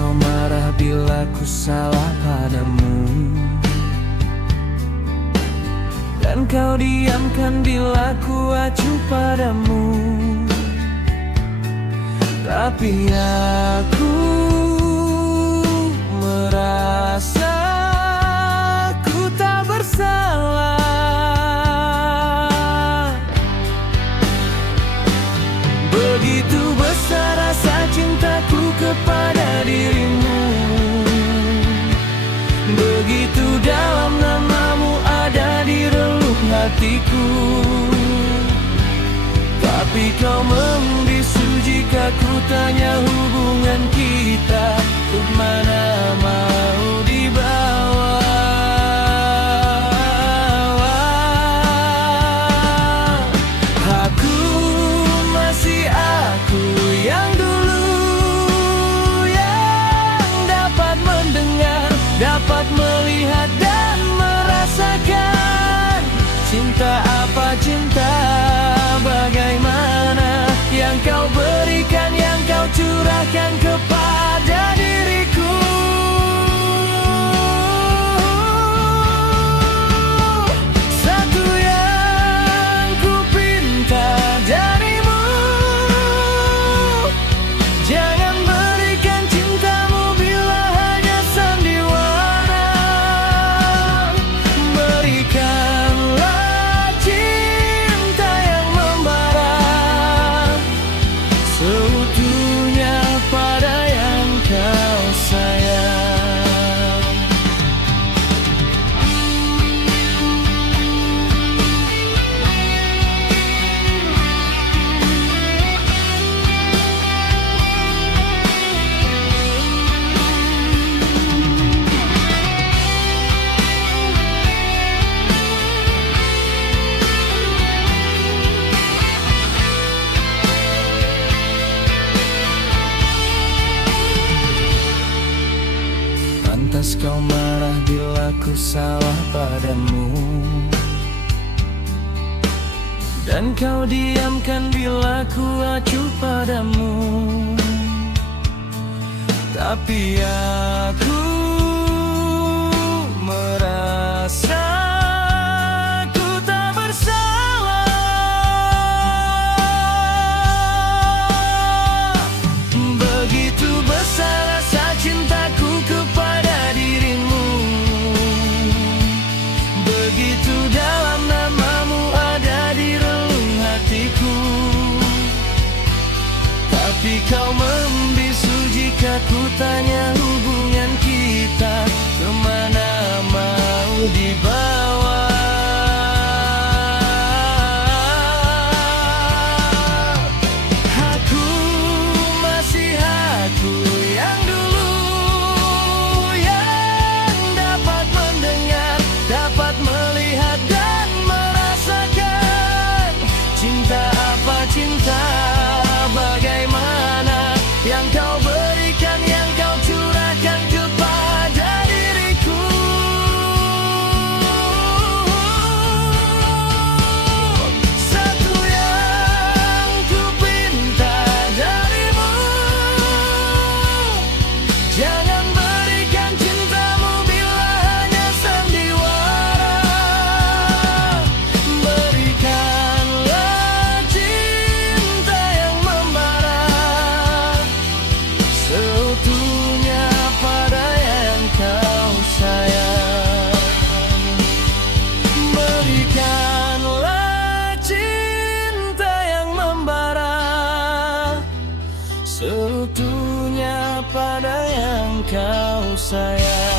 kau marah bila ku salah padamu, dan kau diamkan bila ku acuh padamu. Tapi aku merasa ku tak bersalah. Begitu besar rasa cintaku kepada dirimu, begitu dalam namamu ada di relung hatiku. Tapi kau membisu jika ku tanya hubungan kita kemana mau dibawa. Aku masih aku yang dulu, yang dapat mendengar, dapat melihat dan merasakan cinta apa cinta bagaimana yang kau berikan, yang kau curahkan kepada diriku. Satu yang ku pinta darimu, jangan berikan cintamu bila hanya sandiwara. Berikanlah cinta yang membara seutuhnya pada yang kau sayang. Pantas kau marah bila ku salah padamu, dan kau diamkan bila ku acuh padamu. Tapi aku merasa ku tak bersalah. Begitu besar rasa cintaku kepada dirimu, begitu dalam namamu ada di relung hatiku. Tapi kau membisu jika ku tanya hubungan kita kemana mau dibawa. Aku masih aku yang dulu, yang dapat mendengar, dapat melihat dan merasakan cinta apa cinta bagaimana yang kau berikan, yang kau curahkan kepada diriku. Satu yang ku pinta darimu, jangan berikan cintamu bila hanya sandiwara. Berikanlah cinta yang membara seutuhnya pada yang kau sayang. Berikanlah cinta yang membara seutuhnya pada yang kau sayang.